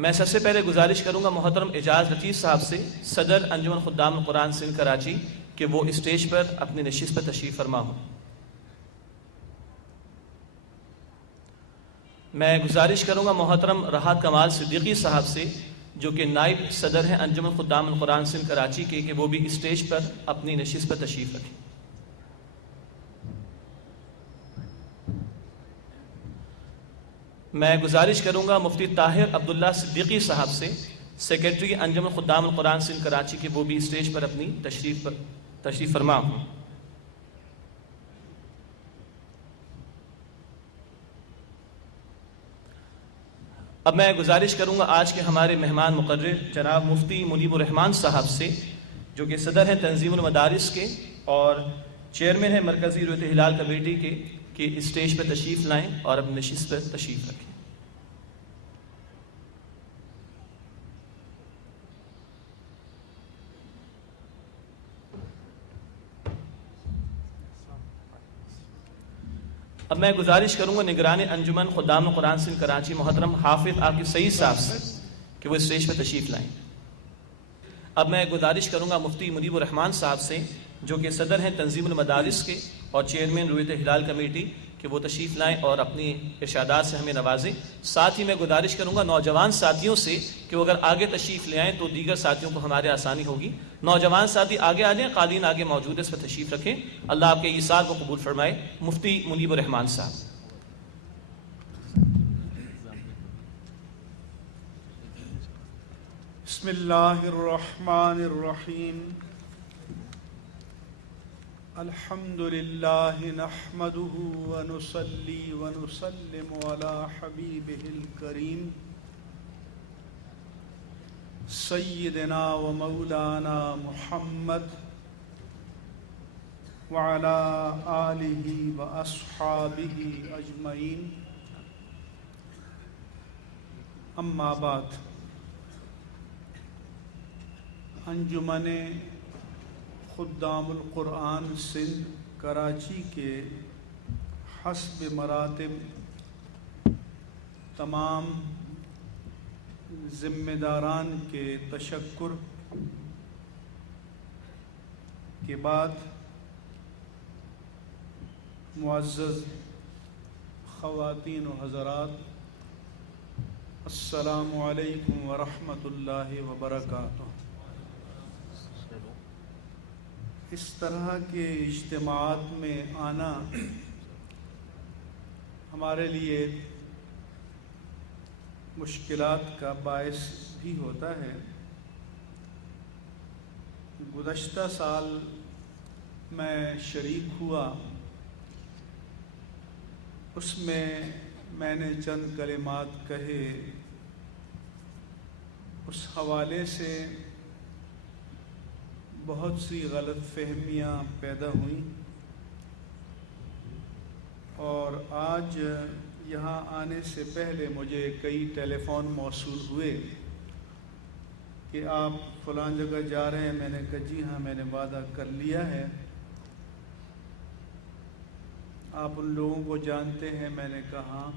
میں سب سے پہلے گزارش کروں گا محترم اعجاز لطیف صاحب سے، صدر انجمن خدام القرآن سندھ کراچی، کہ وہ اسٹیج پر اپنی نشست پر تشریف فرما ہوں۔ میں گزارش کروں گا محترم راحت کمال صدیقی صاحب سے، جو کہ نائب صدر ہیں انجمن خدام القرآن سندھ کراچی کے، کہ وہ بھی اسٹیج پر اپنی نشست پر تشریف رکھیں۔ میں گزارش کروں گا مفتی طاہر عبداللہ صدیقی صاحب سے، سیکریٹری انجمن خدام القرآن سندھ کراچی، کے وہ بھی اسٹیج پر اپنی تشریف فرما ہوں۔ اب میں گزارش کروں گا آج کے ہمارے مہمان مقرر جناب مفتی منیب الرحمان صاحب سے، جو کہ صدر ہیں تنظیم المدارس کے اور چیئرمین ہیں مرکزی رویت ہلال کمیٹی کے، کہ اسٹیج پر تشریف لائیں اور اپنی نشست پر تشریف رکھیں۔ اب میں گزارش کروں گا نگران انجمن خدام القرآن سندھ کراچی محترم حافظ عاقب سعید صاحب سے، کہ وہ اسٹیج پر تشریف لائیں۔ اب میں گزارش کروں گا مفتی منیب الرحمان صاحب سے، جو کہ صدر ہیں تنظیم المدارس کے اور چیئرمین رویت ہلال کمیٹی، کہ وہ تشریف لائیں اور اپنی ارشادات سے ہمیں نوازیں۔ ساتھ ہی میں گزارش کروں گا نوجوان ساتھیوں سے کہ وہ اگر آگے تشریف لے آئیں تو دیگر ساتھیوں کو ہمارے آسانی ہوگی۔ نوجوان ساتھی آگے آ جائیں، قالین آگے موجود ہے، اس پر تشریف رکھیں۔ اللہ آپ کے ایثار کو قبول فرمائے۔ مفتی منیب الرحمان صاحب۔ بسم اللہ الرحمن الرحیم۔ الحمد للہ نحمده ونصلی ونسلم علی حبیبہ الکریم سیدنا و مولانا محمد وعلی آلہ و اصحابہ اجمعین، اما بعد۔ انجمن خدام القرآن سندھ کراچی کے حسب مراتب تمام ذمہ داران کے تشکر کے بعد، معزز خواتین و حضرات، السلام علیکم ورحمۃ اللہ وبرکاتہ۔ اس طرح کے اجتماعات میں آنا ہمارے لیے مشکلات کا باعث بھی ہوتا ہے۔ گزشتہ سال میں شریک ہوا، اس میں نے چند کلمات کہے، اس حوالے سے بہت سی غلط فہمیاں پیدا ہوئیں، اور آج یہاں آنے سے پہلے مجھے کئی ٹیلی فون موصول ہوئے کہ آپ فلاں جگہ جا رہے ہیں۔ میں نے کہا جی ہاں، میں نے وعدہ کر لیا ہے۔ آپ ان لوگوں کو جانتے ہیں؟ میں نے کہا ہاں۔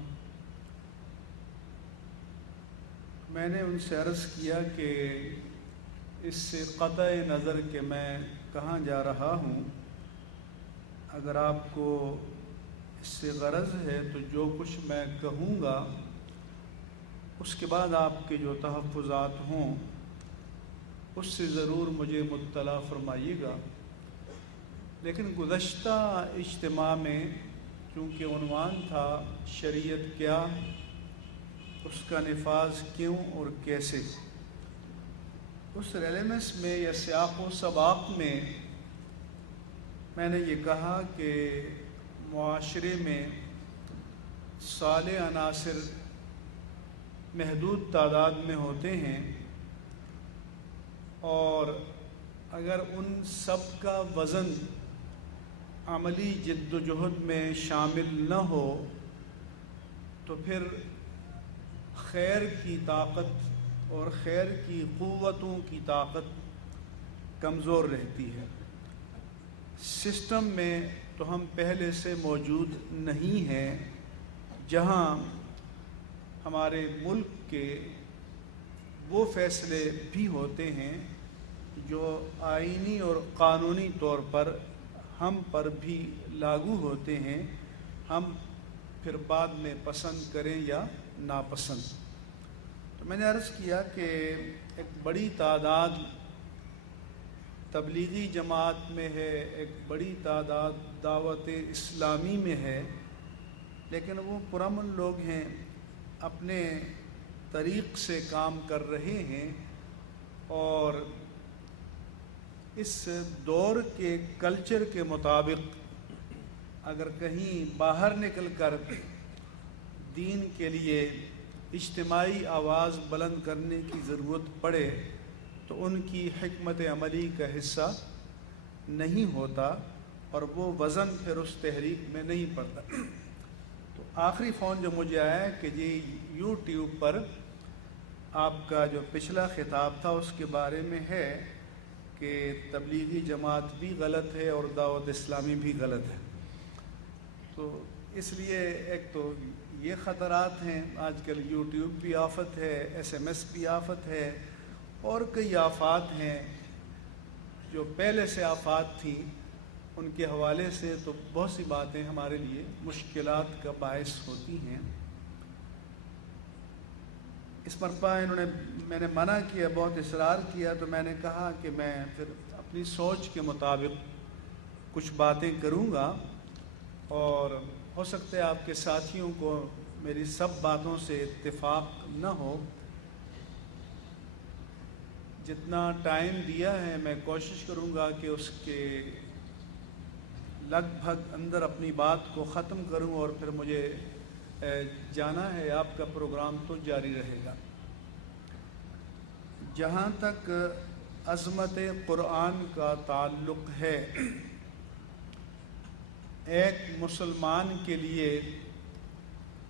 میں نے ان سے عرض کیا کہ اس سے قطع نظر کہ میں کہاں جا رہا ہوں، اگر آپ کو اس سے غرض ہے تو جو کچھ میں کہوں گا اس کے بعد آپ کے جو تحفظات ہوں اس سے ضرور مجھے مطلع فرمائیے گا۔ لیکن گزشتہ اجتماع میں چونکہ عنوان تھا شریعت کیا، اس کا نفاذ کیوں اور کیسے، اس ریلیونس میں یا سیاق و سباق میں نے یہ کہا کہ معاشرے میں صالح عناصر محدود تعداد میں ہوتے ہیں، اور اگر ان سب کا وزن عملی جد و جہد میں شامل نہ ہو تو پھر خیر کی طاقت اور خیر کی قوتوں کی طاقت کمزور رہتی ہے۔ سسٹم میں تو ہم پہلے سے موجود نہیں ہیں، جہاں ہمارے ملک کے وہ فیصلے بھی ہوتے ہیں جو آئینی اور قانونی طور پر ہم پر بھی لاگو ہوتے ہیں، ہم پھر بعد میں پسند کریں یا ناپسند۔ تو میں نے عرض کیا کہ ایک بڑی تعداد تبلیغی جماعت میں ہے، ایک بڑی تعداد دعوت اسلامی میں ہے، لیکن وہ پرامن لوگ ہیں، اپنے طریق سے کام کر رہے ہیں، اور اس دور کے کلچر کے مطابق اگر کہیں باہر نکل کر دین کے لیے اجتماعی آواز بلند کرنے کی ضرورت پڑے تو ان کی حکمت عملی کا حصہ نہیں ہوتا، اور وہ وزن پھر اس تحریک میں نہیں پڑتا۔ تو آخری فون جو مجھے آیا ہے کہ جی یوٹیوب پر آپ کا جو پچھلا خطاب تھا اس کے بارے میں ہے کہ تبلیغی جماعت بھی غلط ہے اور دعوت اسلامی بھی غلط ہے۔ تو اس لیے ایک تو یہ خطرات ہیں، آج کل یوٹیوب بھی آفت ہے، SMS بھی آفت ہے، اور کئی آفات ہیں جو پہلے سے آفات تھیں، ان کے حوالے سے تو بہت سی باتیں ہمارے لیے مشکلات کا باعث ہوتی ہیں۔ اس مرتبہ میں نے منع کیا، بہت اصرار کیا، تو میں نے کہا کہ میں پھر اپنی سوچ کے مطابق کچھ باتیں کروں گا، اور ہو سکتا ہے آپ کے ساتھیوں کو میری سب باتوں سے اتفاق نہ ہو۔ جتنا ٹائم دیا ہے میں کوشش کروں گا کہ اس کے لگ بھگ اندر اپنی بات کو ختم کروں، اور پھر مجھے جانا ہے، آپ کا پروگرام تو جاری رہے گا۔ جہاں تک عظمت قرآن کا تعلق ہے، ایک مسلمان کے لیے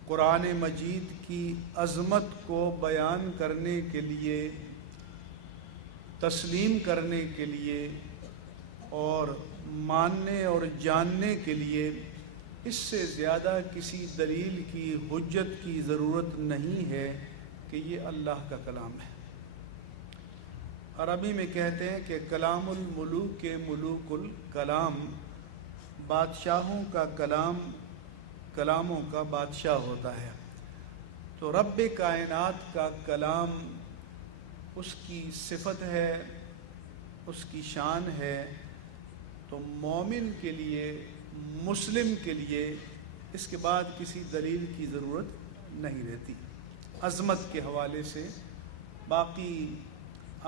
قرآن مجید کی عظمت کو بیان کرنے کے لیے، تسلیم کرنے کے لیے اور ماننے اور جاننے کے لیے اس سے زیادہ کسی دلیل کی، حجت کی ضرورت نہیں ہے کہ یہ اللہ کا کلام ہے۔ عربی میں کہتے ہیں کہ کلام الملوک کے ملوک الکلام، بادشاہوں کا کلام کلاموں کا بادشاہ ہوتا ہے۔ تو رب کائنات کا کلام اس کی صفت ہے، اس کی شان ہے، تو مومن کے لیے، مسلم کے لیے اس کے بعد کسی دلیل کی ضرورت نہیں رہتی عظمت کے حوالے سے۔ باقی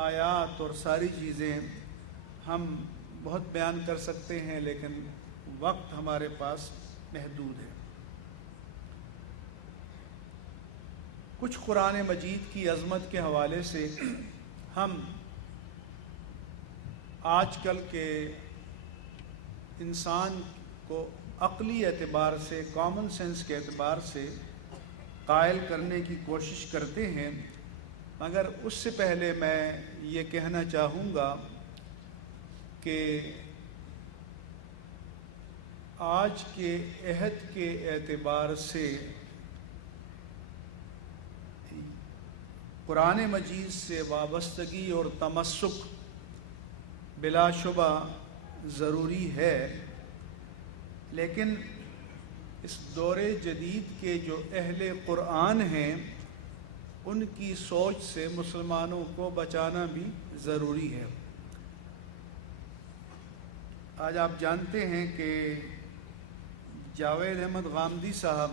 آیات اور ساری چیزیں ہم بہت بیان کر سکتے ہیں، لیکن وقت ہمارے پاس محدود ہے۔ کچھ قرآن مجید کی عظمت کے حوالے سے ہم آج کل کے انسان کو عقلی اعتبار سے، کامن سینس کے اعتبار سے قائل کرنے کی کوشش کرتے ہیں، مگر اس سے پہلے میں یہ کہنا چاہوں گا کہ آج کے عہد کے اعتبار سے قرآن مجید سے وابستگی اور تمسک بلا شبہ ضروری ہے، لیکن اس دور جدید کے جو اہل قرآن ہیں ان کی سوچ سے مسلمانوں کو بچانا بھی ضروری ہے۔ آج آپ جانتے ہیں کہ جاوید احمد غامدی صاحب،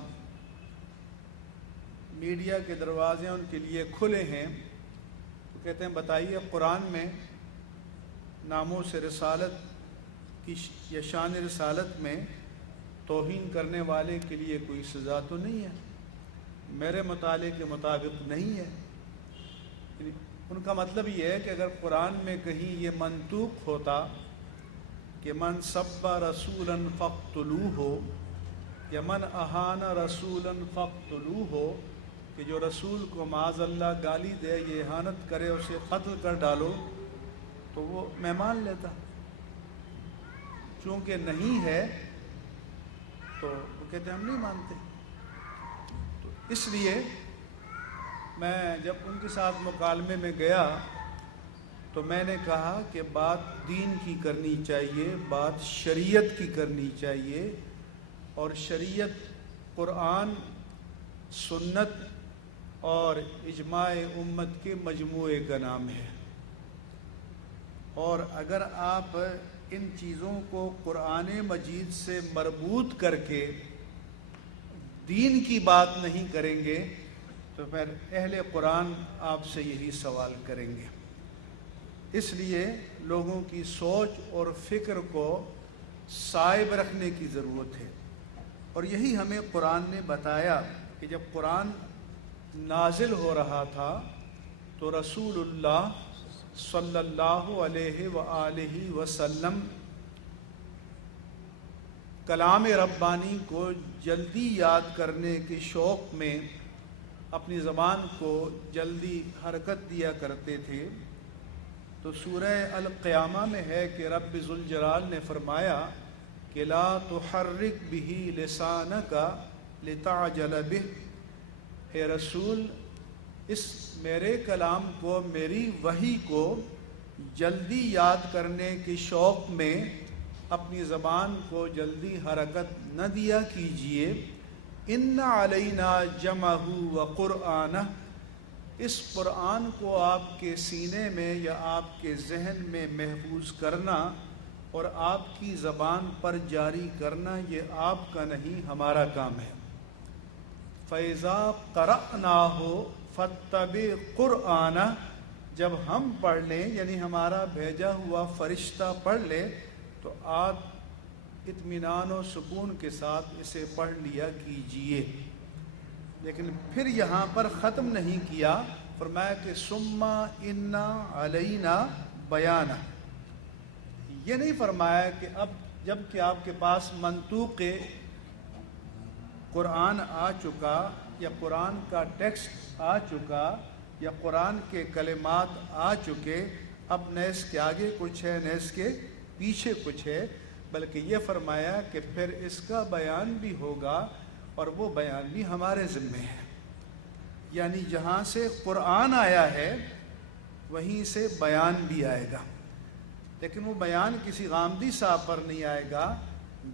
میڈیا کے دروازے ان کے لیے کھلے ہیں، تو کہتے ہیں بتائیے قرآن میں ناموس رسالت کی یا شان رسالت میں توہین کرنے والے کے لیے کوئی سزا تو نہیں ہے؟ میرے مطالعے کے مطابق نہیں ہے۔ ان کا مطلب یہ ہے کہ اگر قرآن میں کہیں یہ منطوق ہوتا کہ من سب رسولا فاقتلوہ ہو یا من اہان رسولا فاقتلوہ ہو، کہ جو رسول کو معاذ اللہ گالی دے، یہ اہانت کرے، اسے قتل کر ڈالو، تو وہ میں مان لیتا۔ چونکہ نہیں ہے تو وہ کہتے ہیں ہم نہیں مانتے۔ تو اس لیے میں جب ان کے ساتھ مکالمے میں گیا تو میں نے کہا کہ بات دین کی کرنی چاہیے، بات شریعت کی کرنی چاہیے، اور شریعت قرآن، سنت اور اجماع امت کے مجموعے کا نام ہے، اور اگر آپ ان چیزوں کو قرآن مجید سے مربوط کر کے دین کی بات نہیں کریں گے تو پھر اہل قرآن آپ سے یہی سوال کریں گے۔ اس لیے لوگوں کی سوچ اور فکر کو صائب رکھنے کی ضرورت ہے، اور یہی ہمیں قرآن نے بتایا کہ جب قرآن نازل ہو رہا تھا تو رسول اللہ صلی اللہ علیہ وآلہ وسلم کلام ربانی کو جلدی یاد کرنے کے شوق میں اپنی زبان کو جلدی حرکت دیا کرتے تھے۔ تو سورہ القیامہ میں ہے کہ رب ذوالجلال نے فرمایا کہ لا تحرک بہ لسانک لتعجل بہ، اے رسول اس میرے کلام کو، میری وحی کو جلدی یاد کرنے کے شوق میں اپنی زبان کو جلدی حرکت نہ دیا کیجیے۔ ان علینا جمعہ وقرآنہ، اس قرآن کو آپ کے سینے میں یا آپ کے ذہن میں محفوظ کرنا اور آپ کی زبان پر جاری کرنا یہ آپ کا نہیں، ہمارا کام ہے۔ فَإِذَا قَرَأْنَاهُ فَاتَّبِعْ قُرْآنَهُ، جب ہم پڑھ لیں یعنی ہمارا بھیجا ہوا فرشتہ پڑھ لے تو آپ اطمینان و سکون کے ساتھ اسے پڑھ لیا کیجئے۔ لیکن پھر یہاں پر ختم نہیں کیا، فرمایا کہ ثم ان علینا بیانہ، یہ نہیں فرمایا کہ اب جب کہ آپ کے پاس منطوق قرآن آ چکا یا قرآن کا ٹیکسٹ آ چکا یا قرآن کے کلمات آ چکے، اب نہ اس کے آگے کچھ ہے نہ اس کے پیچھے کچھ ہے، بلکہ یہ فرمایا کہ پھر اس کا بیان بھی ہوگا اور وہ بیان بھی ہمارے ذمے ہے۔ یعنی جہاں سے قرآن آیا ہے وہیں سے بیان بھی آئے گا، لیکن وہ بیان کسی غامدی صاحب پر نہیں آئے گا،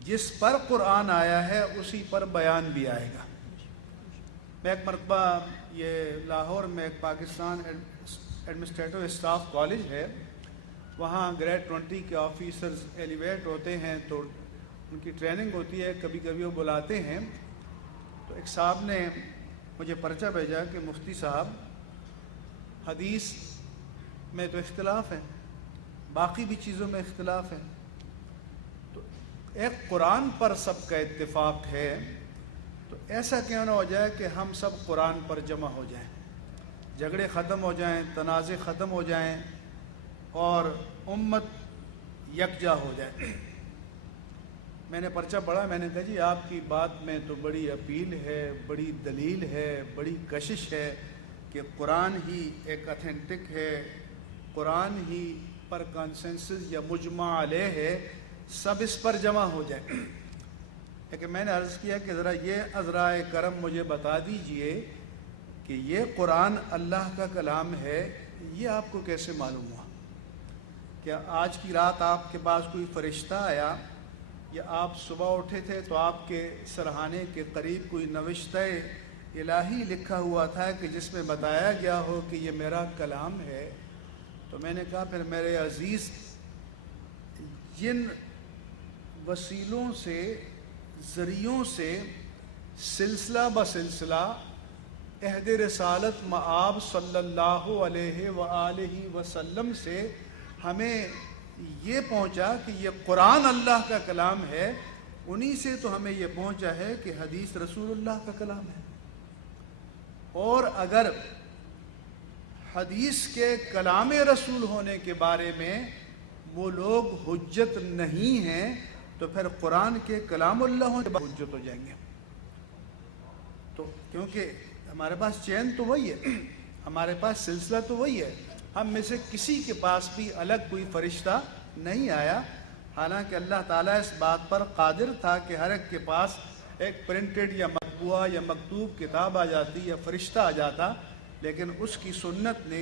جس پر قرآن آیا ہے اسی پر بیان بھی آئے گا۔ میں ایک مرتبہ یہ لاہور میں ایک پاکستان ایڈمنسٹریٹو اسٹاف کالج ہے، وہاں گریڈ 20 کے آفیسرز ایلیویٹ ہوتے ہیں تو ان کی ٹریننگ ہوتی ہے، کبھی کبھی وہ بلاتے ہیں۔ تو ایک صاحب نے مجھے پرچہ بھیجا کہ مفتی صاحب حدیث میں تو اختلاف ہے، باقی بھی چیزوں میں اختلاف ہے، تو ایک قرآن پر سب کا اتفاق ہے، تو ایسا کیوں نہ ہو جائے کہ ہم سب قرآن پر جمع ہو جائیں، جھگڑے ختم ہو جائیں، تنازع ختم ہو جائیں اور امت یکجا ہو جائے۔ میں نے پرچہ پڑھا، میں نے کہا جی آپ کی بات میں تو بڑی اپیل ہے، بڑی دلیل ہے، بڑی کشش ہے کہ قرآن ہی ایک اتھینٹک ہے، قرآن ہی پر کنسنسس یا مجمع علیہ ہے، سب اس پر جمع ہو جائے۔ لیکن میں نے عرض کیا کہ ذرا یہ عذرائے کرم مجھے بتا دیجئے کہ یہ قرآن اللہ کا کلام ہے، یہ آپ کو کیسے معلوم ہوا؟ کیا آج کی رات آپ کے پاس کوئی فرشتہ آیا، یا آپ صبح اٹھے تھے تو آپ کے سرہانے کے قریب کوئی نوشتہ الہی لکھا ہوا تھا کہ جس میں بتایا گیا ہو کہ یہ میرا کلام ہے؟ تو میں نے کہا پھر میرے عزیز، جن وسیلوں سے، ذریعوں سے سلسلہ بسلسلہ عہد رسالت مآب صلی اللہ علیہ وآلہ وسلم سے ہمیں یہ پہنچا کہ یہ قرآن اللہ کا کلام ہے، انہی سے تو ہمیں یہ پہنچا ہے کہ حدیث رسول اللہ کا کلام ہے۔ اور اگر حدیث کے کلام رسول ہونے کے بارے میں وہ لوگ حجت نہیں ہیں تو پھر قرآن کے کلام اللہ ہونے کے بعد حجت ہو جائیں گے۔ تو کیونکہ ہمارے پاس چین تو وہی ہے، ہمارے پاس سلسلہ تو وہی ہے، ہم میں سے کسی کے پاس بھی الگ کوئی فرشتہ نہیں آیا، حالانکہ اللہ تعالیٰ اس بات پر قادر تھا کہ ہر ایک کے پاس ایک پرنٹڈ یا مطبوعہ یا مکتوب کتاب آ جاتی یا فرشتہ آ جاتا، لیکن اس کی سنت نے